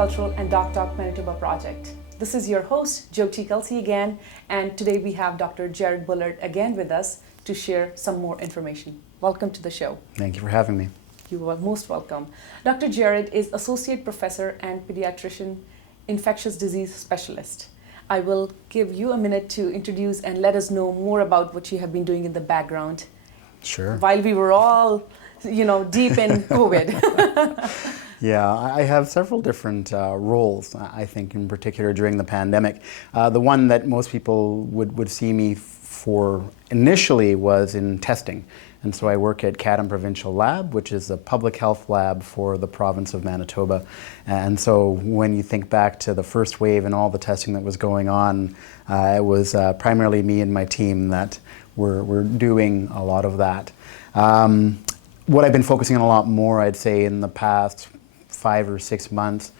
Multicultural and Doc Talk Manitoba project. This is your host, Jyoti Kelsey again, and today we have Dr. Jared Bullard again with us to share some more information. Welcome to the show. Thank you for having me. You are most welcome. Dr. Jared is Associate Professor and Pediatrician, Infectious Disease Specialist. I will give you a minute to introduce and let us know more about what you have been doing in the background. Sure. While we were all, deep in COVID. Yeah, I have several different roles, I think, in particular during the pandemic. The one that most people would see me for initially was in testing. And so I work at CADM Provincial Lab, which is a public health lab for the province of Manitoba. And so when you think back to the first wave and all the testing that was going on, it was primarily me and my team that were doing a lot of that. What I've been focusing on a lot more, I'd say, in the past 5 or 6 months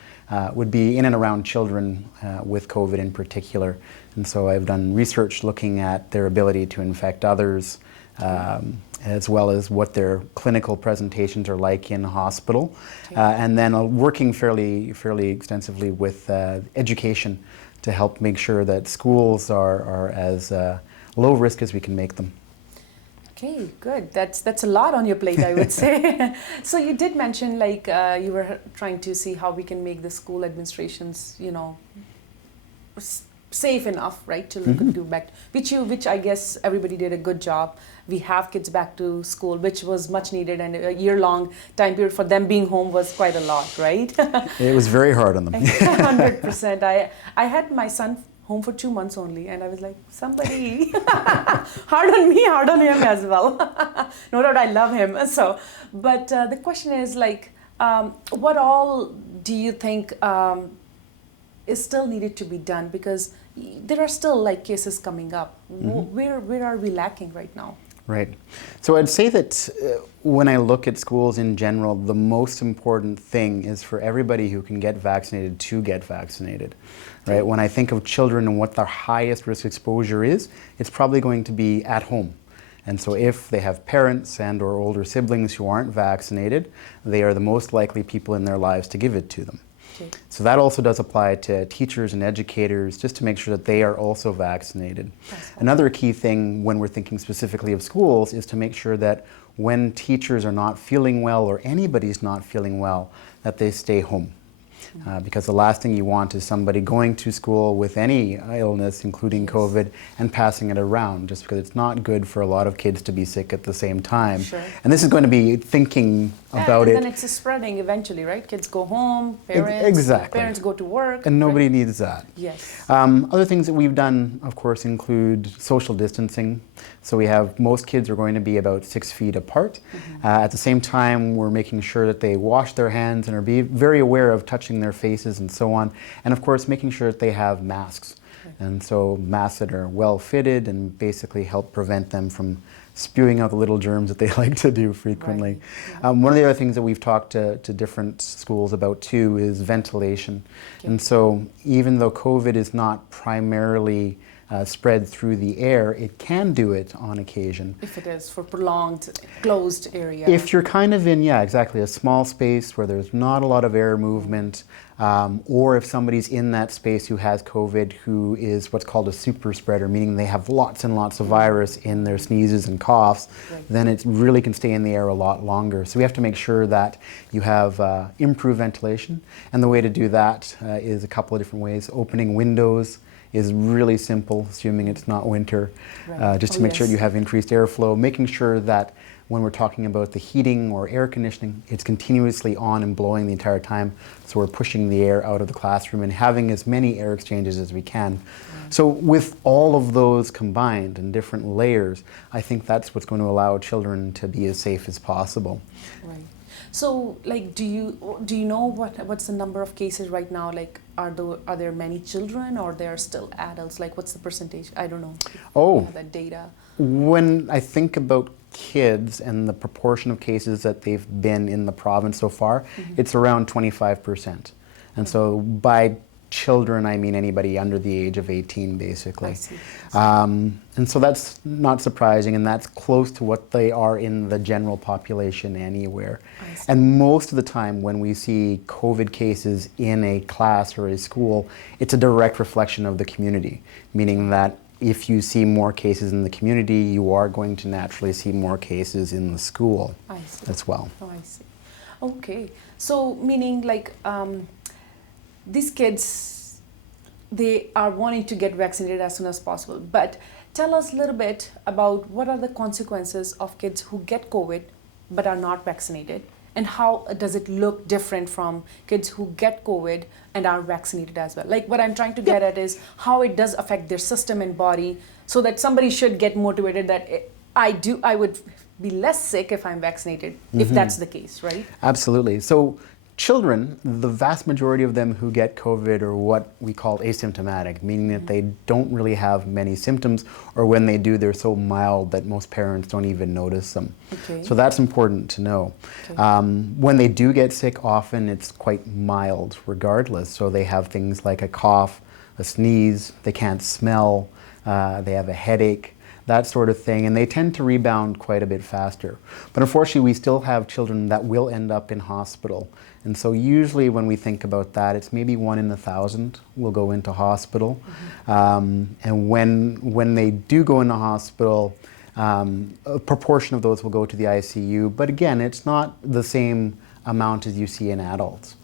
would be in and around children with COVID in particular. And so I've done research looking at their ability to infect others, as well as what their clinical presentations are like in hospital, and then working fairly extensively with education to help make sure that schools are as low risk as we can make them. Okay, good. That's a lot on your plate, I would say. So you did mention you were trying to see how we can make the school administrations, safe enough, right, to do back, which I guess everybody did a good job. We have kids back to school, which was much needed, and a year-long time period for them being home was quite a lot, right? It was very hard on them. 100%. I had my son home for 2 months only, and I was like, somebody hard on me, hard on him as well. No doubt, I love him. So, but the question is what all do you think is still needed to be done, because there are still cases coming up. Where are we lacking right now? Right. So I'd say that when I look at schools in general, the most important thing is for everybody who can get vaccinated to get vaccinated. Right? When I think of children and what their highest risk exposure is, it's probably going to be at home. And so if they have parents and or older siblings who aren't vaccinated, they are the most likely people in their lives to give it to them. So that also does apply to teachers and educators, just to make sure that they are also vaccinated. Another key thing when we're thinking specifically of schools is to make sure that when teachers are not feeling well or anybody's not feeling well, that they stay home. Because the last thing you want is somebody going to school with any illness, including COVID, and passing it around, just because it's not good for a lot of kids to be sick at the same time. Sure. And this is going to be thinking about it. And then it's spreading eventually, right? Kids go home, parents go to work. And nobody needs that. Yes. Other things that we've done, of course, include social distancing. So we have, most kids are going to be about 6 feet apart. At the same time, we're making sure that they wash their hands and are very aware of touching their faces and so on. And of course, making sure that they have masks. And so masks that are well fitted and basically help prevent them from spewing out the little germs that they like to do frequently. Right. One of the other things that we've talked to different schools about too is ventilation. And so even though COVID is not primarily spread through the air, it can do it on occasion. If it is for prolonged, closed area. If you're kind of in, a small space where there's not a lot of air movement, or if somebody's in that space who has COVID, who is what's called a super spreader, meaning they have lots and lots of virus in their sneezes and coughs, then it really can stay in the air a lot longer. So we have to make sure that you have improved ventilation. And the way to do that is a couple of different ways. Opening windows is really simple, assuming it's not winter, just to make sure you have increased airflow, making sure that when we're talking about the heating or air conditioning, it's continuously on and blowing the entire time, so we're pushing the air out of the classroom and having as many air exchanges as we can. So with all of those combined in different layers, I think that's what's going to allow children to be as safe as possible. Right. So, do you know what's the number of cases right now? Are there many children, or there are still adults? What's the percentage? I don't know. Oh, have that data. When I think about kids and the proportion of cases that they've been in the province so far, it's around 25%. And so by children, I mean anybody under the age of 18, basically. I see. And so that's not surprising, and that's close to what they are in the general population anywhere. I see. And most of the time when we see COVID cases in a class or a school, it's a direct reflection of the community, meaning that if you see more cases in the community, you are going to naturally see more cases in the school I see. as well. Oh, I see. Okay. So, meaning like these kids, they are wanting to get vaccinated as soon as possible. But tell us a little bit about what are the consequences of kids who get COVID but are not vaccinated, and how does it look different from kids who get COVID and are vaccinated as well? Like what I'm trying to get at is how it does affect their system and body, so that somebody should get motivated that I would be less sick if I'm vaccinated, if that's the case, right? Absolutely. So children, the vast majority of them who get COVID are what we call asymptomatic, meaning that they don't really have many symptoms, or when they do, they're so mild that most parents don't even notice them. Okay. So that's important to know. Okay. When they do get sick, often it's quite mild regardless. So they have things like a cough, a sneeze, they can't smell, they have a headache, that sort of thing, and they tend to rebound quite a bit faster. But unfortunately, we still have children that will end up in hospital. And so usually when we think about that, it's maybe 1 in 1,000 will go into hospital. And when they do go into hospital, a proportion of those will go to the ICU. But again, it's not the same amount as you see in adults.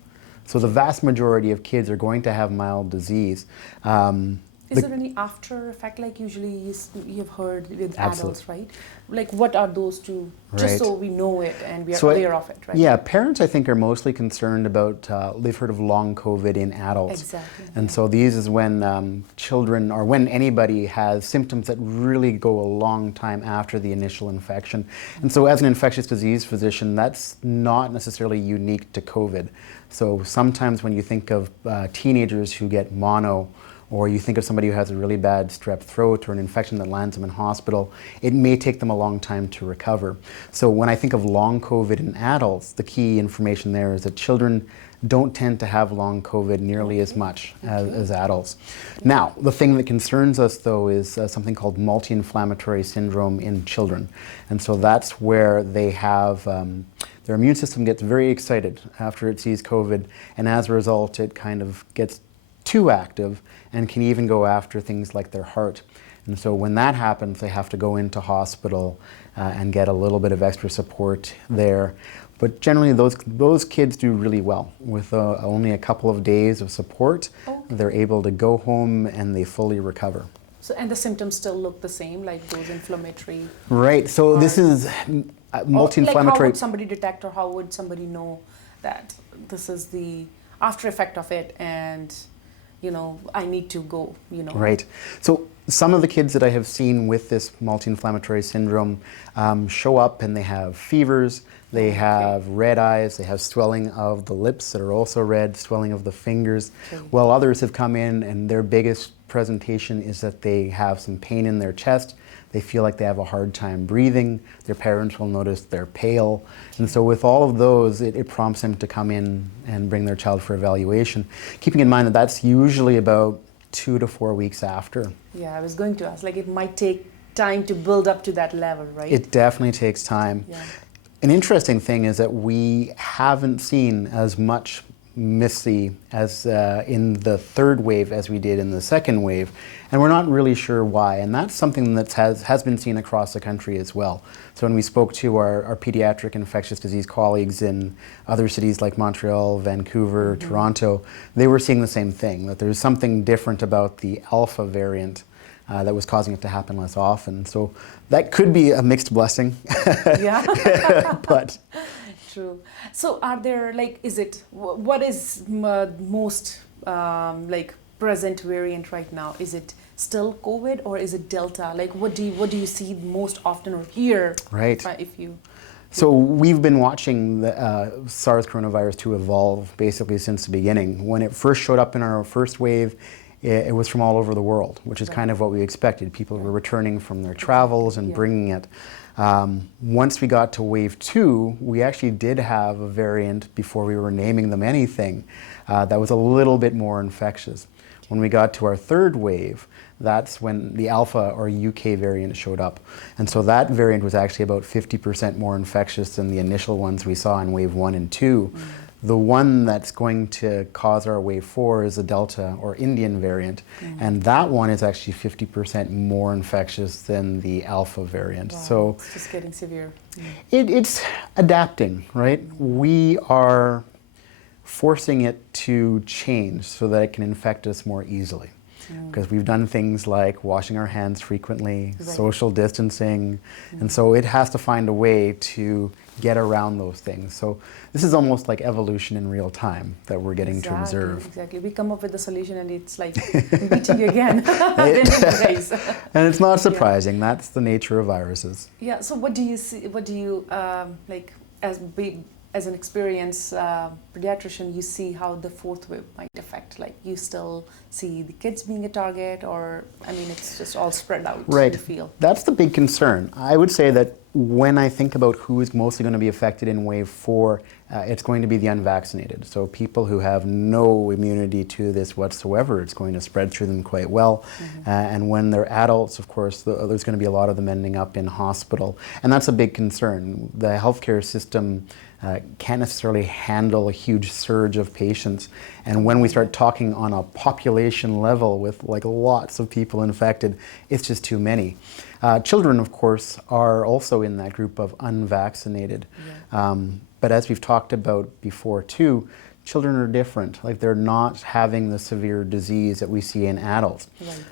So the vast majority of kids are going to have mild disease. Is there any after effect, like usually you've heard with Absolutely. adults, right? Like what are those two, just Right. so we know it and we are So aware of it, right? Yeah, parents I think are mostly concerned about, they've heard of long COVID in adults. Exactly. And so these is when children, or when anybody has symptoms that really go a long time after the initial infection. And so as an infectious disease physician, that's not necessarily unique to COVID. So sometimes when you think of teenagers who get mono, or you think of somebody who has a really bad strep throat or an infection that lands them in hospital, it may take them a long time to recover. So when I think of long COVID in adults, the key information there is that children don't tend to have long COVID nearly as much as adults. Now, the thing that concerns us though is something called multi-inflammatory syndrome in children. And so that's where they have, their immune system gets very excited after it sees COVID, and as a result it kind of gets too active and can even go after things like their heart. And so when that happens, they have to go into hospital and get a little bit of extra support there. But generally those kids do really well. With only a couple of days of support, they're able to go home and they fully recover. So, and the symptoms still look the same, like those inflammatory? Right, so this is multi-inflammatory. Like how would somebody detect, or how would somebody know that this is the after effect of it, and you know, I need to go, you know? Right. So some of the kids that I have seen with this multi-inflammatory syndrome show up and they have fevers, they have red eyes, they have swelling of the lips that are also red, swelling of the fingers, while others have come in and their biggest presentation is that they have some pain in their chest. They feel like they have a hard time breathing. Their parents will notice they're pale. And so with all of those, it prompts them to come in and bring their child for evaluation, keeping in mind that that's usually about 2 to 4 weeks after. Yeah, I was going to ask, like it might take time to build up to that level, right? It definitely takes time. Yeah. An interesting thing is that we haven't seen as much MIS-C as in the third wave as we did in the second wave, and we're not really sure why, and that's something that has been seen across the country as well. So when we spoke to our pediatric infectious disease colleagues in other cities like Montreal, Vancouver, Toronto, they were seeing the same thing, that there's something different about the alpha variant that was causing it to happen less often. So that could be a mixed blessing. Yeah. But True. So are there, like, what is most like present variant right now? Is it still COVID or is it Delta? Like what do you see most often or hear? Right. If you... So we've been watching the SARS coronavirus to evolve basically since the beginning. When it first showed up in our first wave, it was from all over the world, which is kind of what we expected. People were returning from their travels and bringing it. Once we got to wave 2, we actually did have a variant, before we were naming them anything, that was a little bit more infectious. When we got to our 3rd wave, that's when the Alpha or UK variant showed up. And so that variant was actually about 50% more infectious than the initial ones we saw in wave 1 and 2. The one that's going to cause our wave 4 is the Delta or Indian variant, and that one is actually 50% more infectious than the Alpha variant. Wow, so it's just getting severe. it's adapting, right? We are forcing it to change so that it can infect us more easily. Because we've done things like washing our hands frequently, social distancing, and so it has to find a way to get around those things. So this is almost like evolution in real time that we're getting to observe. Exactly. We come up with a solution and it's like beating you again. And it's not surprising. That's the nature of viruses. Yeah. So what do you see? What do you like as an experienced pediatrician? You see how the 4th wave might affect. Like, you still see the kids being a target, or I mean, it's just all spread out. Right. You feel that's the big concern. I would say that when I think about who is mostly going to be affected in wave 4, it's going to be the unvaccinated. So people who have no immunity to this whatsoever, it's going to spread through them quite well. And when they're adults, of course, there's going to be a lot of them ending up in hospital. And that's a big concern. The healthcare system can't necessarily handle a huge surge of patients. And when we start talking on a population level with like lots of people infected, it's just too many. Children, of course, are also in that group of unvaccinated. But as we've talked about before too, children are different. Like, they're not having the severe disease that we see in adults.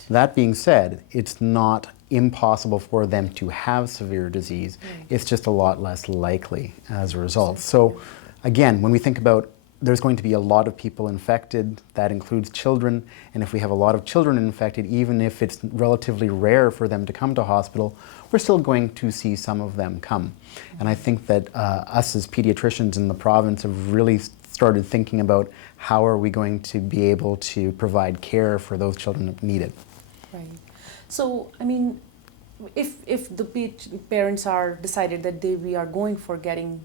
That being said, it's not impossible for them to have severe disease. It's just a lot less likely as a result. So again, when we think about there's going to be a lot of people infected, that includes children, and if we have a lot of children infected, even if it's relatively rare for them to come to hospital, we're still going to see some of them come. And I think that us as pediatricians in the province have really started thinking about how are we going to be able to provide care for those children that need it. Right. So, I mean, if the parents are decided that we are going for getting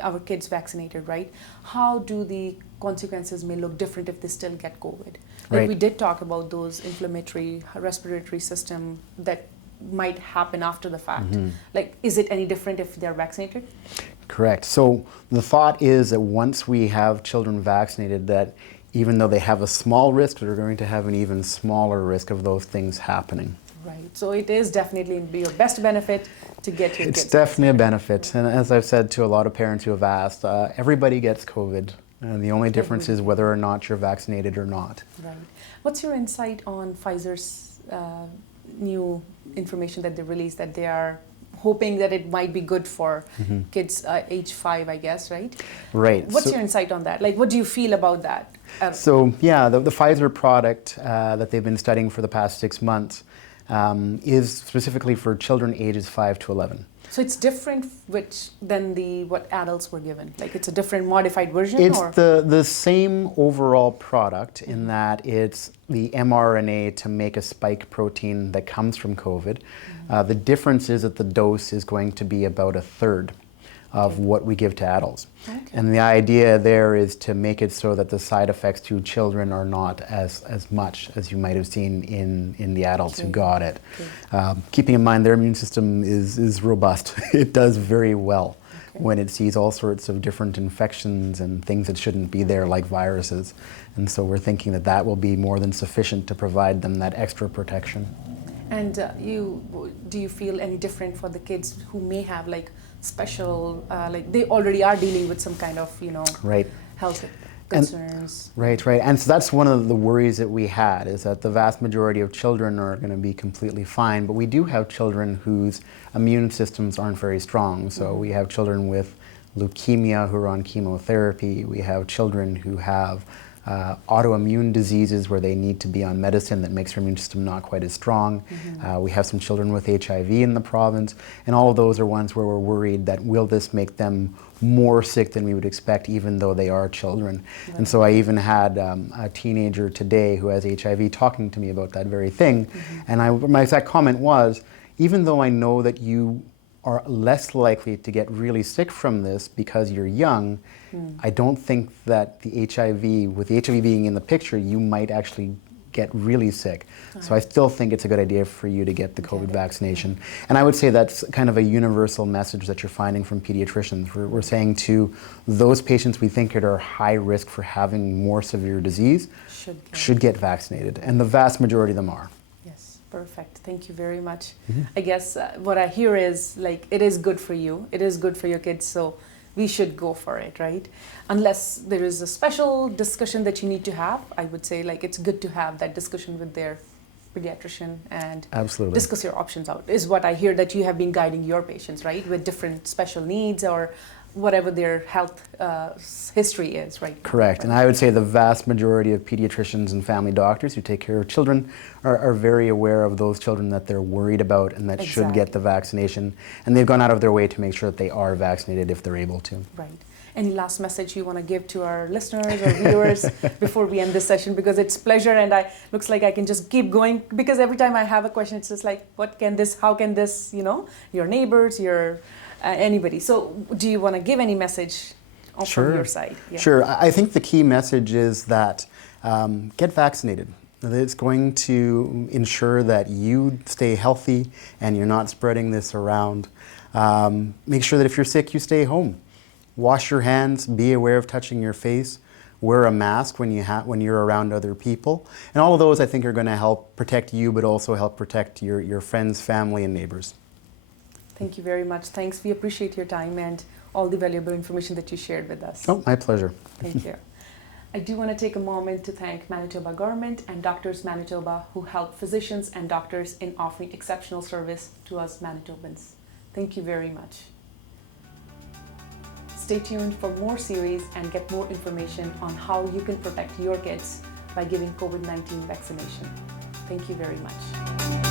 our kids vaccinated, right? How do the consequences may look different if they still get COVID? Like, we did talk about those inflammatory respiratory system that might happen after the fact. Like, is it any different if they're vaccinated? Correct. So the thought is that once we have children vaccinated, that even though they have a small risk, they're going to have an even smaller risk of those things happening. Right. So it is definitely your best benefit to get your kids. It's definitely a benefit. And as I've said to a lot of parents who have asked, everybody gets COVID. And the only difference is whether or not you're vaccinated or not. Right. What's your insight on Pfizer's new information that they released, that they are hoping that it might be good for kids age 5, I guess, right? Right. What's your insight on that? Like, what do you feel about that? So, yeah, the Pfizer product that they've been studying for the past 6 months is specifically for children ages 5 to 11. So it's different than what adults were given? Like, it's a different modified version? It's the same overall product in that it's the mRNA to make a spike protein that comes from COVID. The difference is that the dose is going to be about 1/3 of what we give to adults. And the idea there is to make it so that the side effects to children are not as much as you might have seen in the adults who got it. Keeping in mind their immune system is robust. It does very well when it sees all sorts of different infections and things that shouldn't be there, like viruses. And so we're thinking that that will be more than sufficient to provide them that extra protection. And do you feel any different for the kids who may have like special, like they already are dealing with some kind of, health concerns? Right. And so that's one of the worries that we had, is that the vast majority of children are going to be completely fine, but we do have children whose immune systems aren't very strong. So we have children with leukemia who are on chemotherapy. We have children who have autoimmune diseases where they need to be on medicine that makes their immune system not quite as strong. We have some children with HIV in the province, and all of those are ones where we're worried that will this make them more sick than we would expect, even though they are children. Right. And so I even had a teenager today who has HIV talking to me about that very thing. And my exact comment was, even though I know that you are less likely to get really sick from this because you're young, I don't think that the HIV, with the HIV being in the picture, you might actually get really sick. So I still think it's a good idea for you to get the COVID vaccination. And I would say that's kind of a universal message that you're finding from pediatricians. We're saying to those patients we think are high risk for having more severe disease should get vaccinated. And the vast majority of them are. Yes, perfect. Thank you very much. I guess what I hear is like, it is good for you. It is good for your kids. So we should go for it, right? Unless there is a special discussion that you need to have, I would say like it's good to have that discussion with their pediatrician and discuss your options out, is what I hear that you have been guiding your patients, right? With different special needs or whatever their health history is, right? Correct. And I would say the vast majority of pediatricians and family doctors who take care of children are very aware of those children that they're worried about and that should get the vaccination. And they've gone out of their way to make sure that they are vaccinated if they're able to. Right. Any last message you want to give to our listeners or viewers before we end this session? Because it's pleasure and looks like I can just keep going, because every time I have a question, it's just like, how can this, your neighbors, anybody. So do you want to give any message from your side? Yeah. Sure. I think the key message is that get vaccinated. It's going to ensure that you stay healthy and you're not spreading this around. Make sure that if you're sick, you stay home. Wash your hands, be aware of touching your face, wear a mask when you're around other people. And all of those, I think, are going to help protect you, but also help protect your friends, family, and neighbors. Thank you very much. Thanks. We appreciate your time and all the valuable information that you shared with us. Oh, my pleasure. Thank you. I do want to take a moment to thank Manitoba government and Doctors Manitoba, who help physicians and doctors in offering exceptional service to us Manitobans. Thank you very much. Stay tuned for more series and get more information on how you can protect your kids by giving COVID-19 vaccination. Thank you very much.